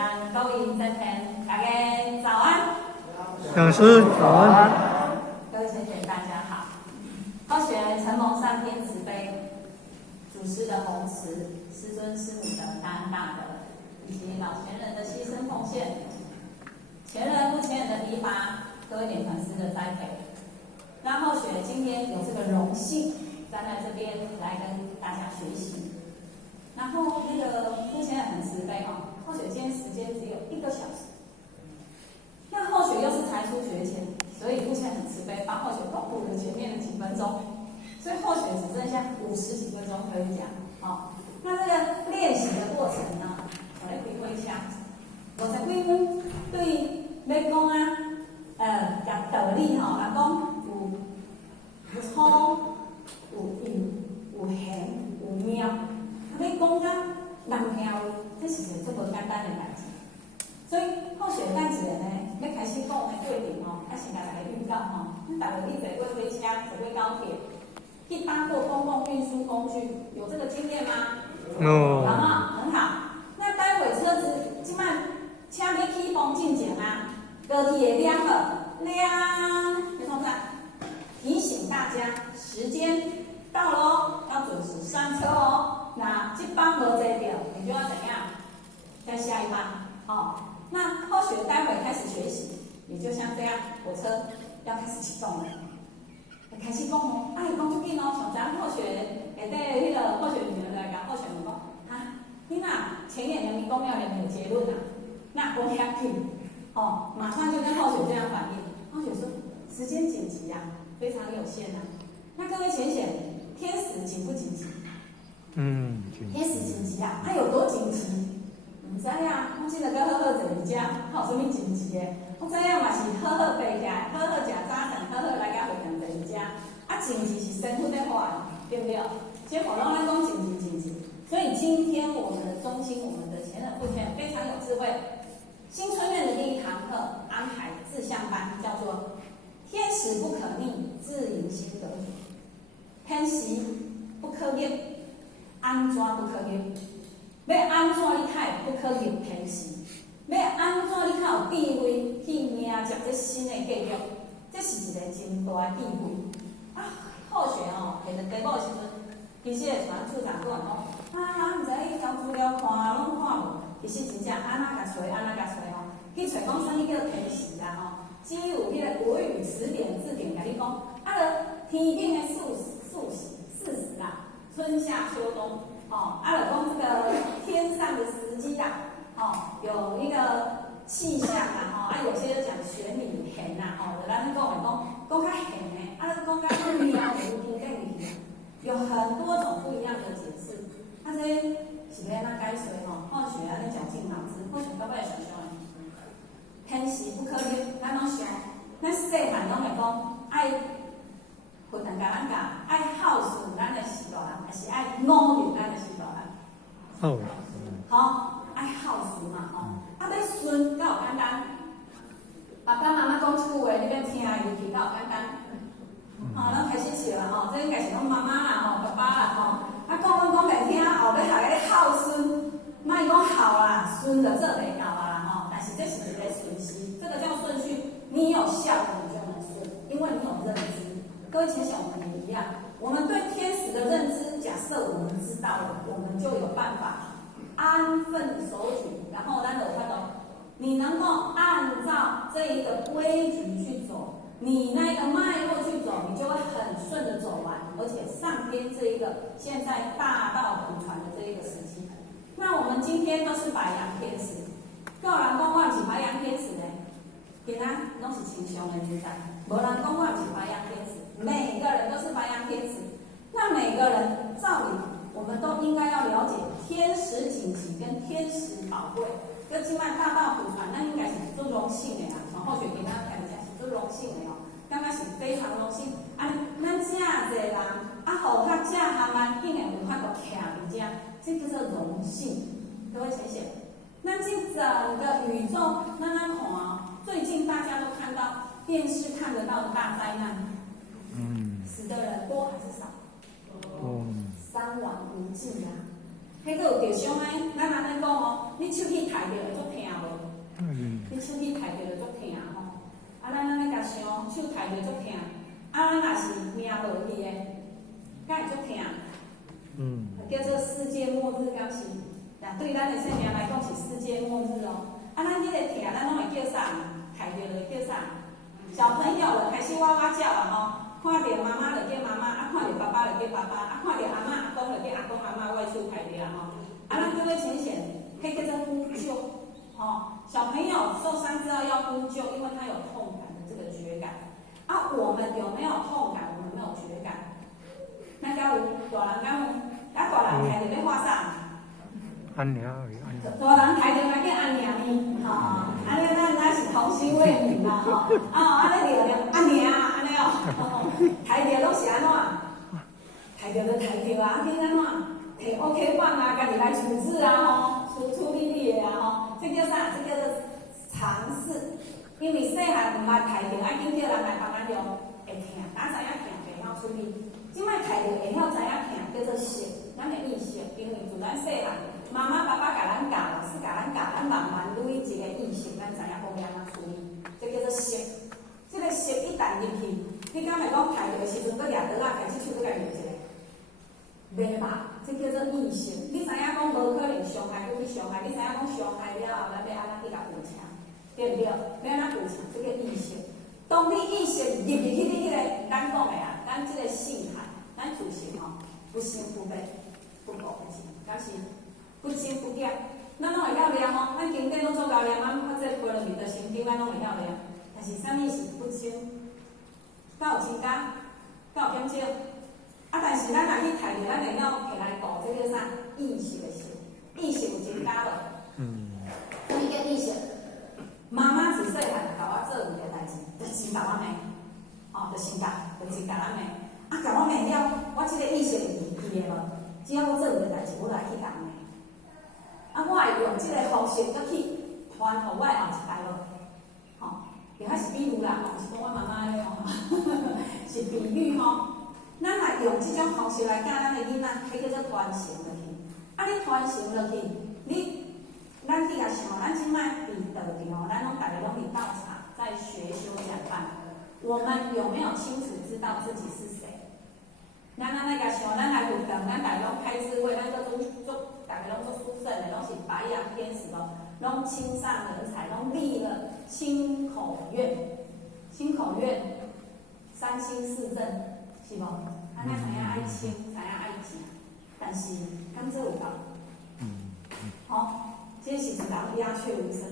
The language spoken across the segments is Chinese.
让各位在天大家早安。讲师早安。各位先生大家好。候选承蒙上天慈悲，祖师的宏慈，师尊师母的大恩大德，以及老前人的牺牲奉献，前人不前人的提拔，各位点传师的栽培，让候选今天有这个荣幸站在这边来跟大家学习。然后那个目前很慈悲哦，候选今天时间只有1个小时，那候选又是才初学前，所以目前很慈悲，把候选都补了前面的几分钟，所以候选只剩下50几分钟可以讲。好，那这个练习的过程呢，我来回顾一下。50几分对要讲啊，讲道理吼，来讲有粗、有硬、有咸、有妙。要讲甲人听有，这是一个足无简单的代志。所以候选代志呢，要开始讲的过程哦，要先甲大家预告吼。大家去坐过飞车，坐过高铁，去搭过公共运输工具，有这个经验吗？有啊，很好。那待会车子即摆车要起风进前啊，高铁会亮了，亮，你看不看？提醒大家，时间到喽，要准时上车哦。那这班没坐掉，你就要怎样？再下一班哦。那候选待会开始学习，也就像这样，火车要开始启动了。开始讲哦，伊讲出紧哦，上早候选下底迄个候选人来甲候选人讲，你哪前言还没讲了，还没有结论啊？那我 happy 哦，马上就跟候选这样反应。候选说时间紧急啊，非常有限啊。那各位浅显，天时紧不紧急？天时紧急啊！它有多紧急？唔知影，我记得跟好好坐一家，有啥物紧急的？我知影嘛是好好爬起来，好好食早餐，好好来甲会场坐一家。紧急是身躯在发，对不对？结果让他讲紧急。所以今天我们的中心，我们的前人副前非常有智慧。新春院的第1堂课安排志向班，叫做天时不可逆，自营心得。天时不可逆，安怎不可逆？要安怎你才会不可逆天时？要安怎你才有智慧去迎接这新的计划？这是一个真大的智慧。候选哦，摕着题目的时阵，其实会传处长跟我讲，毋知迄条资料看拢看无。其实真正安怎甲找，安怎甲找哦。去找讲啥物叫天时啦吼，只有迄个国语词典字典甲你讲，天顶的四时啦，春夏秋冬哦，就讲这个天上的时机啦，哦，有一个气象啦，有些就讲玄理玄啦，就咱讲讲较玄的。讲到不一样的无听跟语有很多种不一样的解释。这是要安怎解说吼？或许安尼绞尽脑汁，或许到尾想想的。天时不可逆，咱拢想，咱细汉拢会讲爱，不但甲咱讲爱孝顺咱的时大人，还是爱努力咱的时大人。好，爱孝顺嘛吼。要顺，敢有简单？爸爸妈妈讲一句话，你要听伊去，敢有简单？咱开始笑啦吼，这应该是讲妈妈啦爸爸啦讲袂听，后尾下个孝顺，莫讲孝啦，顺着做袂到啦但是这是一个顺序，这个叫顺序。你有孝的，你就能顺，因为你有认知。各位浅显，我们也一样，我们对天时的认知，假设我们知道了，我们就有办法安分守矩，然后咱就看到，你能够按照这一个规矩去走。你那个脉络去走，你就会很顺的走完，而且上天这一个现在大道普传的这一个时期。那我们今天都是白羊天使，有人讲我是白羊天使呢，今仔拢是清上的年代，无人讲我是白羊天使，每个人都是白羊天使。那每个人照理，我们都应该要了解天时紧急跟天时宝贵。跟今摆大道普传，那应该是最荣幸的啦。或许给大家看一下。最荣幸的刚开始非常荣幸。咱这侪人互较这还蛮紧的有法度徛伫这，这叫做荣幸。各位浅显，那这整个宇宙，咱看最近大家都看到电视看得到的大灾难，死的人多还是少？伤亡无尽啊！迄个有受伤的，咱安尼讲你手去抬着会足疼着足疼，啊，若是命无去的，敢会足疼？叫做世界末日，敢是？那对咱的生命来讲是世界末日哦。啊，咱迄个疼，咱拢会叫啥？抬着就叫啥？小朋友了开始哇哇叫啊吼，看到妈妈就叫妈妈，啊看到爸爸就叫爸爸，啊看到阿嬷阿公就叫阿公阿嬷，外出抬着啊吼。啊，咱各位浅显，可以叫做呼救。哦，小朋友受伤知道要呼救，因为他有痛感的这个觉感。啊，我们有没有痛感？我们没有觉感。那敢有大人敢有？啊，大人抬着要画啥？安娘而已，安娘。大人抬着来叫安娘呢，吼，安尼咱是童心未泯啦，吼，安尼着安娘，安尼哦，抬着拢是安怎？抬着就抬着啊，紧安怎？摕 OK 棒啊，家己来处置啊，吼，处理的啊，吼，这叫啥？这叫做尝试。因为细汉毋捌抬着，爱紧叫人来帮咱用，会疼，敢知影疼，袂晓处理。即摆抬着会晓知影疼，叫做识，咱的意识，因为自咱细汉。妈妈、爸爸甲咱教，老师甲咱教，咱慢慢累一个意识，咱知影后面安怎处理，这叫做识。这个识一旦入去，你敢会讲抬着的时阵，搁掠倒啊，开始手搁甲捏一个，袂吧？这叫做意识。你知影讲无可能伤害，搁去伤害。你知影讲伤害了后，咱要安怎去甲扶墙，对不对？要安怎扶墙？这个意识。当你意识入去迄个，咱讲的啊，咱这个性海，咱自身吼，不生不灭，不垢不净，敢是？不增不减，咱拢会晓念吼。咱经典拢做到念，咱或者背落去，就神经咱拢会晓念。但是啥物是不增？敢有增加？敢有减少？啊，但是咱若去抬着，咱会晓起来顾，这叫啥？意识的识，意识有增加无？什么叫意识？妈妈自细汉甲我做一个代志，就是甲我骂，哦，就是甲咱骂。啊，甲我骂了，我这个意识会记的无？只要我做一个代志，我就来去甲骂。啊，我会用这个方式搁去传互我的后一代咯，吼，其他是比喻啦，吼，是讲我妈妈安尼吼，是比喻吼。咱若用这种方式来教咱的囡仔，迄叫做传承落去。啊，你传承落去，咱去甲想，咱即摆伫道场，咱拢大家拢伫道场在学修讲办，我们有没有清楚知道自己是谁？咱来甲想，咱来活动，咱大家拢开智慧，咱个做。大家拢做书圣的，拢是白羊天使咯，拢亲上人才，拢立了清口愿，清口愿，三清四正，是无？咱知影爱清，知影爱静，但是敢做有够？好，这是一人鸦雀无声。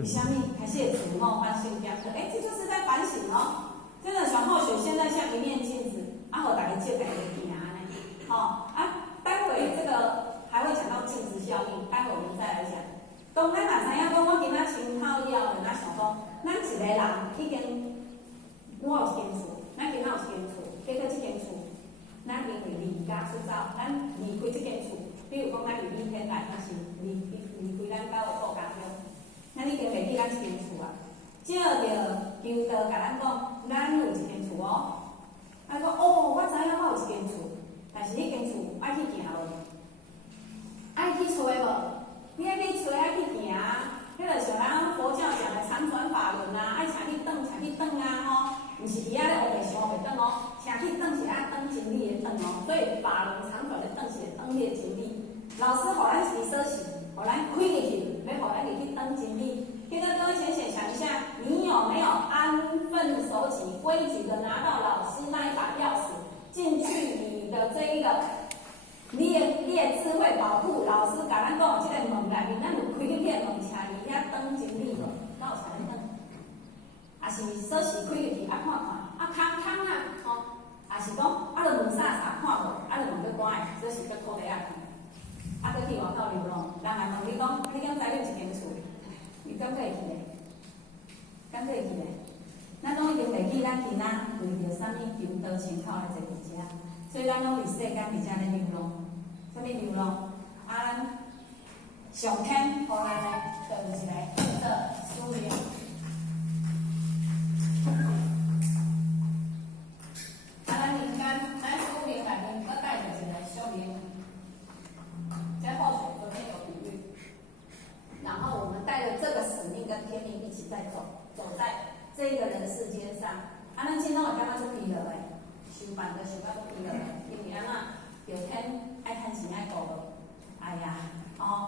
为什么？开始会自冒犯性讲说，这就是在反省哦。真的，小或许现在像一面镜子，啊，互大家照家己镜安尼，好啊，待会这个。还会讲到镜子效应，待会我们再来讲。当咱若知影讲，我今仔先靠了，咱想讲，咱一个人已经，我有一间厝，咱今仔有一间厝，结果这间厝，咱因为离家出走，咱离开这间厝，比如讲咱离天来，还是离开咱家的故乡乡，咱已经袂记咱这间厝啊。照着求道甲咱讲，咱有一间厝哦。啊，讲我知影我有一间厝，但是迄间厝爱去行路。爱去找无？你爱去找，爱去行啊！迄个像咱佛教讲的常传法轮啊，爱请去转啊吼，毋是伫遐咧学袂上学袂转哦，请去转是爱转真理的转哦，所以法轮常传的转是会转你的真理。老师互咱是说是，互咱开入去，要互咱入去转真理。现在各位浅显想一下，你有没有安分守己、规矩的拿到老师那一把钥匙，进去你的这一个？你的智慧保护，老师甲咱讲，即个门内面，咱有开去迄个门，请伊遐转真理无？哪有才能转？也是锁匙开入去，看看，空啊，吼，也是讲，就问啥看无，就问要关的，锁匙搁靠底下看，搁去外口流浪，人来问你讲，你敢知你一间厝？你敢会去咧？敢会去咧？咱拢已经袂记咱今仔为着啥物求道前口来坐伫遮，所以咱拢伫世间伫遮咧流浪。什么流浪？咱上天互咱的就有一个书名。咱人间，咱书名内面搁带着一个小名，这或许昨天有比喻。然后我们带着这个使命跟天命一起在走在这个人世间上，咱真拢会感觉足疲劳的，收办就想到足疲劳的，因为安怎着天爱趁钱爱顾无，哎呀，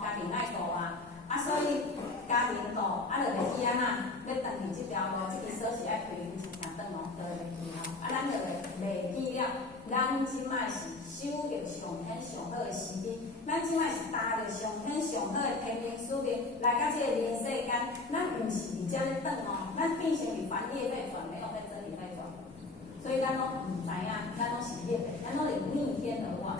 家庭爱顾啊，所以家庭顾，就袂记安怎要登去即条路，即个锁匙爱开0钱等就会袂记吼，咱就袂记了，咱即摆是守着上天上好的时机，咱即摆是搭着上天上好的天命使命来到即个人世间，咱毋是伫遮咧等咱变成是翻页被转，没有在真理被转，所以咱拢毋知影，咱拢是逆的，咱拢是逆天而往。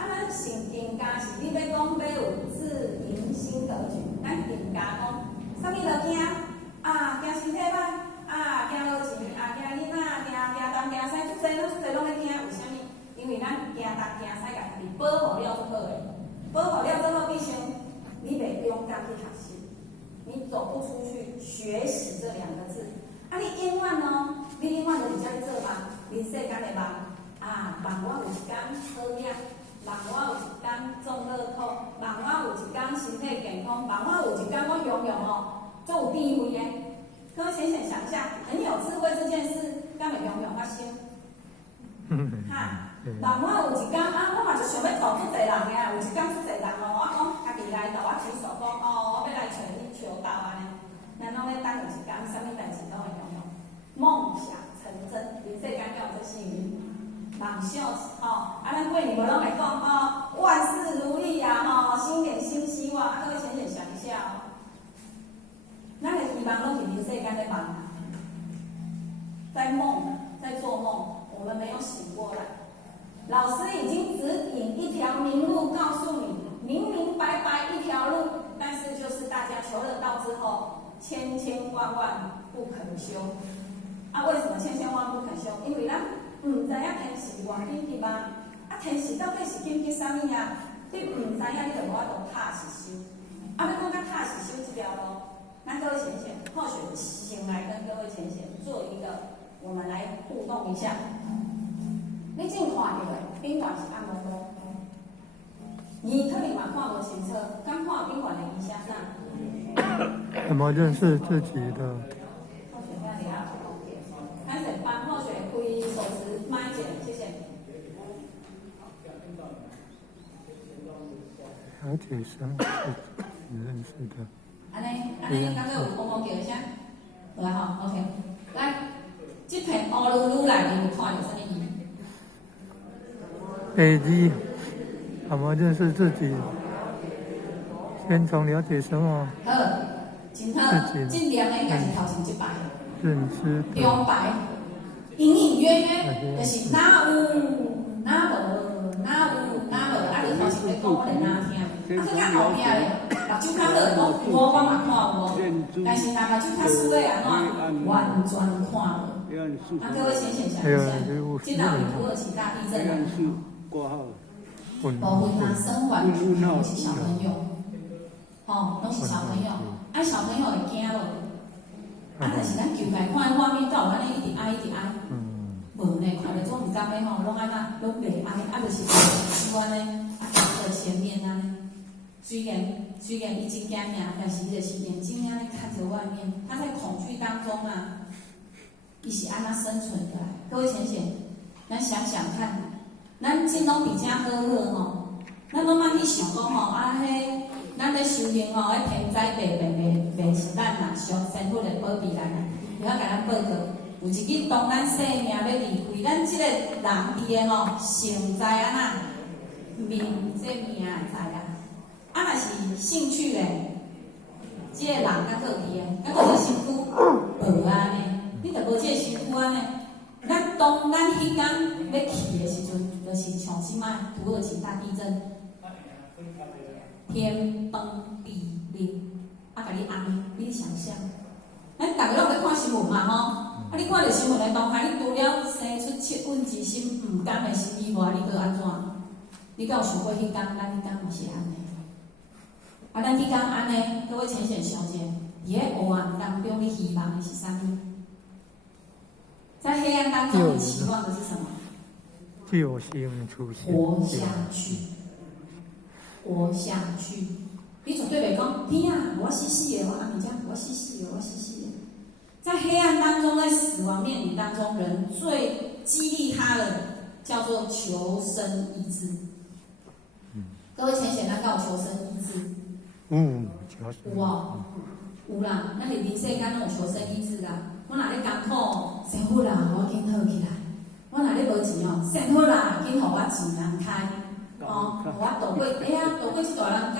咱成定家是你要讲要有自迎新格局，咱定家讲，啥物都惊惊身体歹，惊无钱，惊囡仔，惊东惊西，出世拢咧惊，为虾米？因为咱惊东惊西，甲家己保护了就好诶，保护了之后变成你袂勇敢去学习，你走不出去学习这2个字。你永远你永远就伫遮咧做梦，人世间的梦梦我有一天好命。梦我有一天中乐透，梦我有一天身体健康，梦我有一天我拥有足有智慧的。各位浅浅想一下，很有智慧这件事，敢会永远发生？梦我有一天我嘛就想要度出侪人呀，有一天出侪人我讲家己来度，我举手讲我要来找你求道安尼，咱拢咧等有一天，啥物代志拢会拥有，梦想成真，人世间敢有这幸运？梦想咱过年无拢会讲万事如意啊，新年新希望。各位浅浅想一下咱的希望拢是人世间在梦，在做梦，我们没有醒过来。老师已经指引一条明路，告诉你明明白白一条路，但是就是大家求得到之后，千万不肯修。为什么千万不肯修？因为咱毋知影天时偌紧急天时到底是紧急啥物啊？你毋知影，你就无法度踏实修。要讲到踏实修这条路，咱各位浅浅，或许先来跟各位浅浅做一个，我们来互动一下。你正看到的宾馆是按摩工，你可能嘛看无清楚，刚看宾馆的影像上。怎么认识自己的？开始帮后学开手持麦剪，谢谢。了解生是你认识的。安尼，刚刚有公公叫一声，好来哈 ，OK。来，这片乌噜噜内面有看到什么字？A.G. 怎么认识自己？先从了解什么？好，真好。这念的应该是头前一排。认知。中排，隐隐约约，就是哪有哪无，哪有哪无，你头前咧讲我咧哪听，去较后壁咧，目睭较好，讲我嘛看无，但是若目睭较输的安怎，完全看无。各位浅浅想一下，这道有土耳其大地震了。部分生还拢是小朋友，拢是小朋友，小朋友会惊咯。但是咱求来看画面，到有安尼一直哀，无呢，看着总毋甘咧拢安那，拢袂哀，就是习惯咧，走在前面安尼。虽然伊真惊吓，但是伊就是眼睛安尼看着外面，他在恐惧当中伊是安那生存的。各位浅浅，咱想想看。咱真拢伫遮好好咱拢莫去想讲迄咱咧修行迄天灾地变袂是咱上身份的保庇咱不要甲咱报告。有一日当咱生命要离开，咱即个人伫的成在安那命这命会知若是兴趣咧，即个人较好伫的，较好身躯无安尼，你着无即个身躯安尼。当咱迄天要去的时阵，就是像即摆土耳其大地震，天崩地裂，甲你安，你想象，咱逐个拢在看新闻嘛你看着新闻的当下，你除了生出七稳之心毋甘的心以外，你搁安怎？你敢有想过迄天咱迄天嘛是安尼？咱迄天安尼，各位浅显小姐，伫咧黑暗当中，你希望的是啥物？在黑暗当中，你期望的是什么？救星出现。活下去，活下去。你绝对袂讲，天啊，我死死的，我暗暝才我死死的，我死死的。在在黑暗当中，在死亡面临当中，人最激励他的叫做求生意志。各位浅显，咱敢有求生意志？有啊，有啦。咱伫人世间拢有求生意志啦。我若咧艰苦，辛苦啦，我紧好起来。我若咧无钱哦，辛苦啦，紧互我钱人开。哦，互我渡过，渡过这段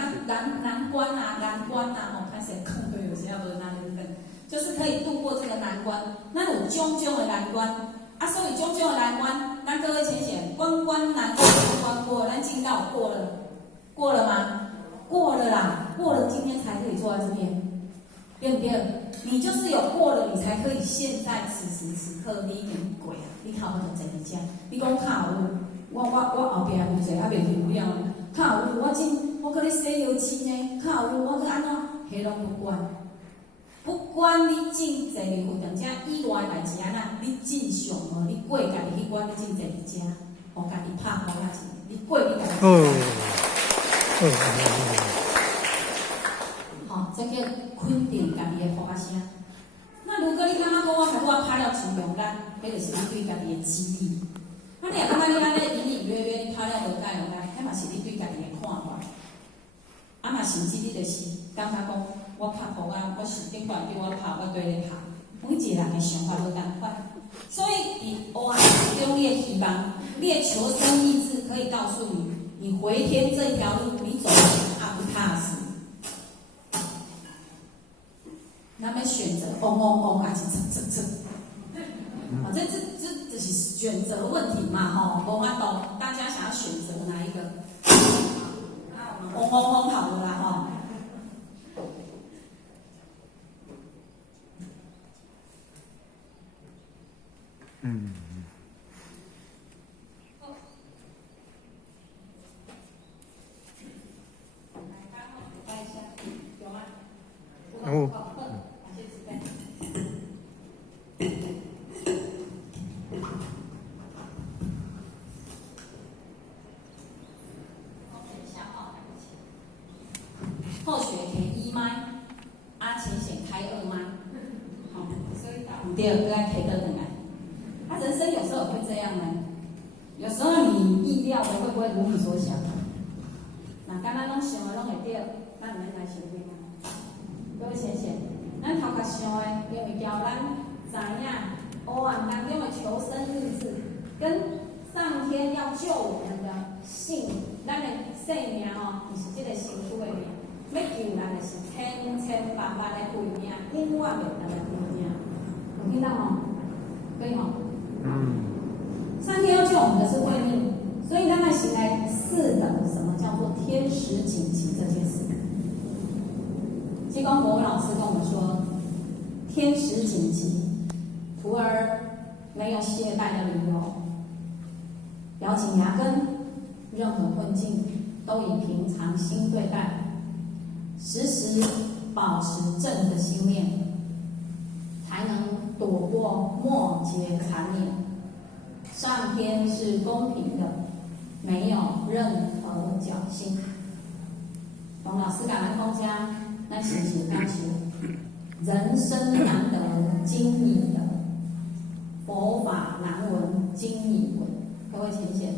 难关啊，哦，开始讲对，有些要不那里分，就是可以度过这个难关。那有种种的难关，啊，所以种种的难关，咱各位浅显，关关难过关过，咱进道过了，过了吗？过了啦，过了，今天才可以坐在这边，对不对？你就是有过了，你才可以现在此时此刻你已经过啊，你靠我就坐伫遮，你讲靠我后壁有坐，还袂去不了。靠我搁咧洗油漆呢，靠我搁安怎，迄拢不管。不管你真坐入去踮遮以外代志安那，你真上无，你过家己去管，你真坐伫遮，互家己拍好遐钱，你过你家己。好，这叫肯定家己的花声。那如果你感觉讲我拍了真勇敢，迄就是你对家己的激励。啊，你也感觉你安尼隐隐约约，你拍了无解，迄嘛是你对家己的看法。啊嘛，甚至你就是感觉讲，我拍鼓啊，我是顶管叫我拍，我对咧拍。每一个人的想法都同款，所以伫黑暗之中，你的希望，你的求生意志可以告诉你，你回天这条路，你走啊不踏实。咱们选择还是啊，这是选择问题嘛，吼，无法度，大家想要选择哪一个？好了啦，吼。后学填1麦，浅显开2麦，好，所以到第2个爱开得等来。人生有时候会这样呢，有时候你意料的会不会如你所想？那刚刚拢想的拢会对，咱唔免来想对吗？各位浅显，咱头壳想的，因为叫咱知影黑暗当中的求生意志，跟上天要救我们的性，咱的生命哦，就是这个身躯的命。要救人的是千万的救命，永远袂当来救命。有听到吗？可以吗？上天要救我们的是慧命，所以咱们行来4等什么叫做天时紧急这件事。基光国文老师跟我们说，天时紧急，徒儿没有懈怠的理由，咬紧牙根，任何困境都以平常心对待。时时保持正的心念，才能躲过末节残年。上天是公平的，没有任何侥幸。董老师感恩空家，那谢谢感谢。人生难得经已得，佛法难闻经已闻。各位浅显，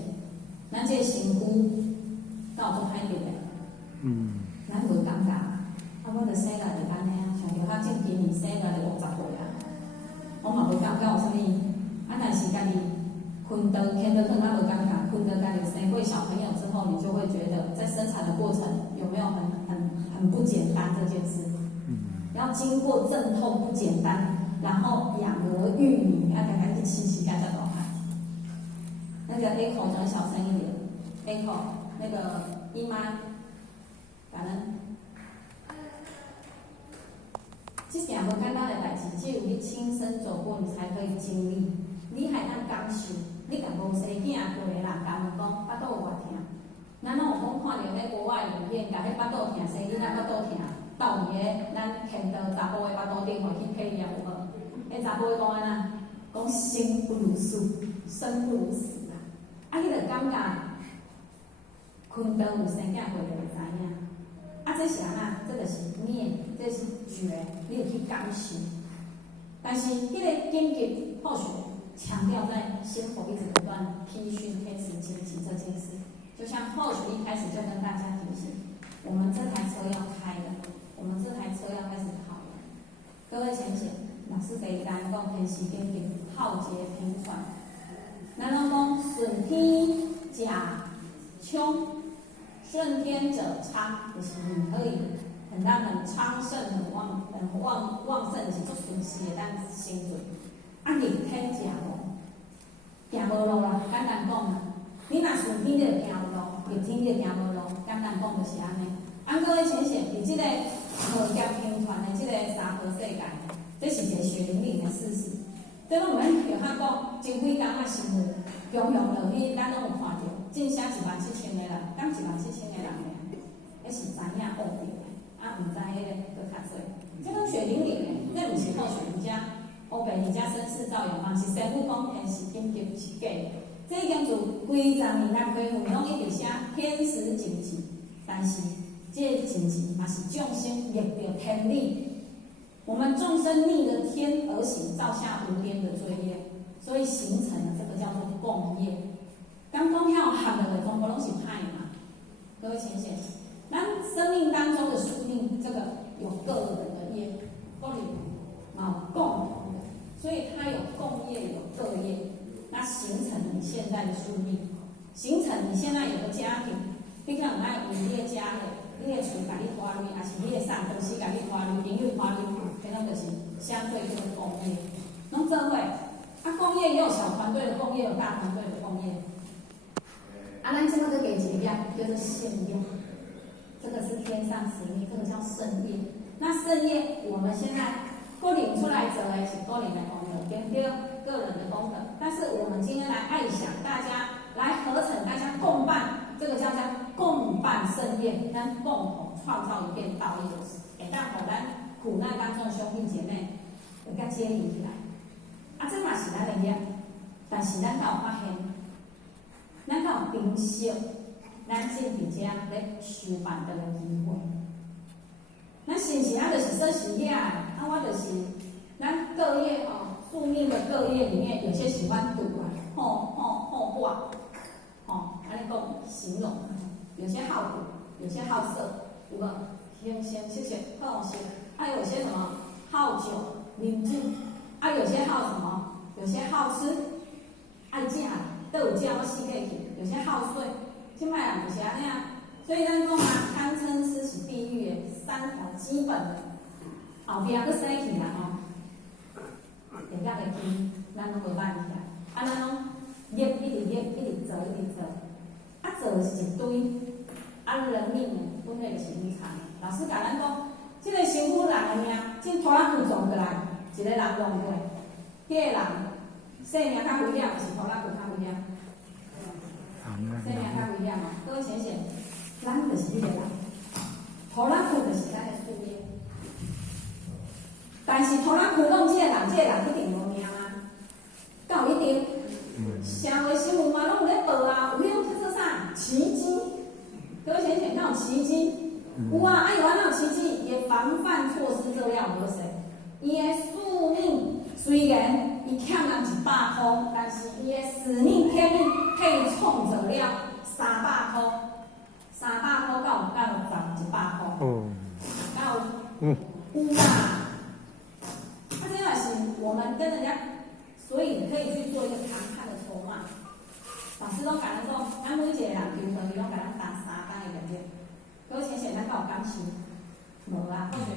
咱这身躯到做海边的。咱无感觉，我就生来就安尼啊，像着较正今年生来就50岁啊，我嘛无感觉有啥物，但是家己困得天得疼，咱无感觉，困得家己生过小朋友之后，你就会觉得在生产的过程有没有很不简单这件事，要经过阵痛不简单，然后养儿育女，要赶快去洗大家都看。那个 echo 讲小声一点 ，echo 那个姨妈。感恩，这件无简单的代志，只有你亲身走过，你才可以经历。你还当感受，你甲无生囝过的人，甲问讲巴肚有偌疼，咱拢有讲看到迄国外影片，甲迄巴肚疼生囡仔巴肚疼，倒伫个咱牵到查甫的巴肚顶，互去配药有无？迄查甫的讲安那，讲生不如死，生不如死啊！你就感觉，困顿有生囝过就会知影。这是安那？这个是念，这是觉，你有去感受。但是迄个紧急或许强调在心口一直不断批训天使紧急这件事，就像或许一开始就跟大家提醒，我们这台车要开了，我们这台车要开始跑了。各位前贤，老师第单讲天时紧急，浩劫频传。咱拢讲顺天甲冲，顺天者昌，就是你可以很昌盛、很旺盛，就是做顺势的，咱生存。啊，逆天行路，行无路啦，简单讲啦。你若顺天就行有路，逆天就行无路，简单讲就是安尼。各位前贤，伫即个浩劫频传的即个三河世界，这是一个血淋淋的事实。这拢毋免叫遐讲，前几工啊新闻，强强落去，咱拢有看到，正写17000个人，敢17000个人尔，迄是知影恶病的，毋知迄个搁较济。这种血淋淋的，这毋是好学人家，黑白人家绅士造谣嘛，是师傅讲天时紧急是假的。这已经自几十年来批文拢一直写天时紧急，但是这紧急嘛是众生逆着天理。我们众生逆着天而行，造下无边的罪业，所以形成了这个叫做共业。刚刚要喊的中国拢是派嘛，各位前贤，咱生命当中的宿命，这个有个人的业，个人共同的，所以它有共业有个业，那形成了你现在的宿命，形成你现在有个家庭，你可能爱有你的家人。你的厝甲你拖累，还是你的送公司甲你拖累，朋友拖累，迄种就是相对叫做共业，拢做伙。共业也有小团队的共业，有大团队的共业。咱即马再给一个业，叫做圣业，这个是天上使命，这个叫圣业。那圣业，我们现在个人出来做的是个人的功德，对不对？个人的功德。但是我们今天来爱想大家来合成，大家共办。这个叫共办盛宴，咱共同创造一片道义的事，会当互咱苦难当中的兄弟姐妹会甲接应起来。这嘛是咱的业，但是咱敢有发现，咱敢有珍惜咱正伫遮咧修办的机会。咱是毋是就是说是遐的？我就是咱各业宿命的各业里面，有些喜欢赌啊，好话。安尼讲形容，有些好赌，有些好色，有无？形色好色，有些什么好酒饮酒，有些好什么？有些好吃，爱食，都有食要死过去，有些好睡，即摆人就是安尼啊。所以咱讲堪称吃是地狱的3条基本的，后壁佫生去啦会晓会记，咱拢袂慢起来，咱拢一直做。做的是一堆，人命呢，本来就是无常的。老师甲咱讲，这个身躯人的命，这拖拉机撞过来，一个人撞过，迄个人性命较危险，是拖拉机较危险。性命较危险嘛，各位先生，咱就是迄个人，拖拉机就是咱的事业。但是拖拉机弄这个人，这个人一定无命啊，敢有一定？社会新闻嘛，拢有咧报啊，有迄种叫做啥奇迹？各位先生，那种奇迹，有啊，有哪有奇迹？伊防范措施做了无谁？伊的宿命虽然伊欠人100块，但是伊的使命天命配创造了300块，300块到赚100块，到有啦。这也是我们跟人家。所以你可以去做一个谈判的筹码。老师拢甲咱讲，咱每一个人求道，伊拢甲咱打3单的对。各位先生，咱敢有感受？无啊，或者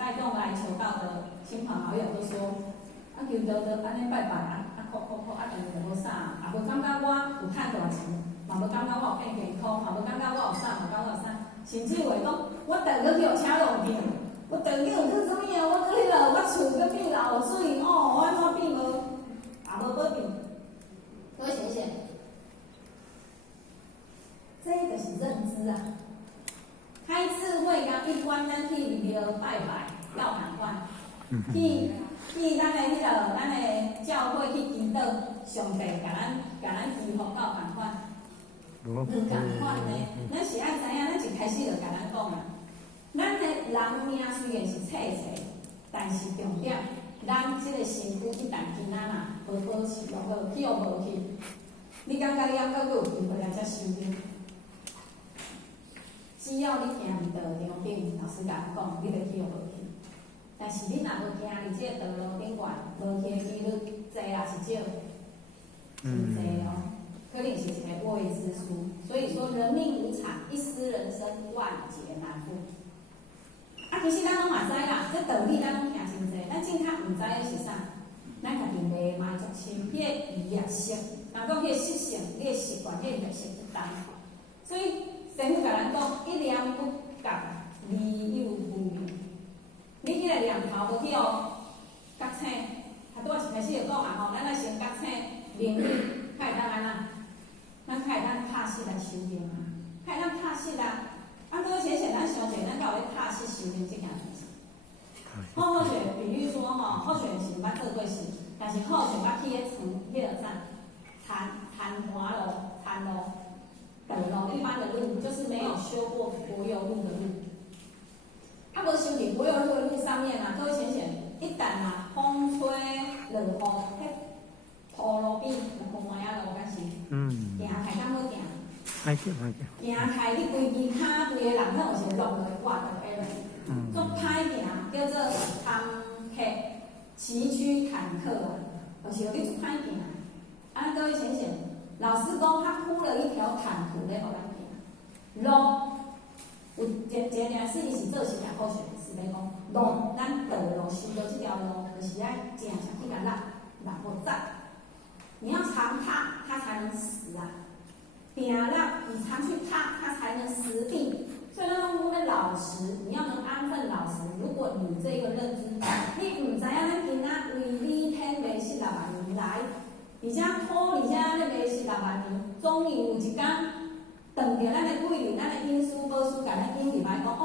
带动来求道的亲朋好友都说，求道就安尼拜拜靠，等于就无啥，无感觉我有趁大钱，嘛无感觉我有变健康，嘛无感觉我有啥，嘛感觉有啥，甚至话讲，我等个去有车路病，我等个有去什么呀？我去了，我厝个变漏水，我安怎变无？无保庇，各位先生，这就是认知啊。开智慧甲一般咱去庙拜拜要同款，去咱的咱的教会去祈祷，上帝甲咱祈福到同款，同款呢。咱是爱知影，咱一开始就甲咱讲啊，咱的人命虽然是切，但是重点。咱即个身躯一旦今仔若无保持落好，去又无去，你感觉你还佫有机会来遮修炼？只要你行伫道路顶，老师甲你讲，你就去又无去。但是你若无行伫即个道路顶悬，无去的几率侪啦是少，是侪哦。可能是一个未知数。所以说，人命无常，一失人生，万劫难复。啊，其实咱拢嘛知啦，这道理咱拢听真济，咱正确毋知的是啥？咱家己迷茫足深，迄个业识，人讲迄个习性、迄个习惯、迄个业识不同。所以师父甲咱讲，一念不觉，离有不明。你迄个念头无去哦，觉醒。啊，拄仔一开始就讲嘛吼，咱来先觉醒明理，才会当安那？咱才会当踏实来修炼啊，才会当踏实啊。啊，搁浅浅咱想者，咱到底踏实修炼这件代志。好学，比喻说吼，好学是毋捌做过事，但是好学捌去迄床迄个啥，潭滑路、潭路、道路一般的路，就是没有修过柏油路的路。啊，无修伫柏油路的路上面啊，各位浅浅，一旦啊风吹落雨，迄土路边就风麻啊路，敢是？行开敢好行？歹行。行开你规支骹规个人可能有时落落去挂到下面，足歹行，叫做坎坷崎岖坎坷啊，就是你足歹行。啊，各位浅浅，老师讲他铺了一条坦途咧，互咱行。路有一件事是做是好学，是咧讲路，咱道路修到这条路，就是要正常去甲落不窄。你要常踏，它才能实啊。定让你常去踏，它才能实地。所以咱讲要老实，你要能安分老实。如果你这个认知，你唔知影咱今仔为你天卖6万年来，而且土而且咧卖6万年，终于有一天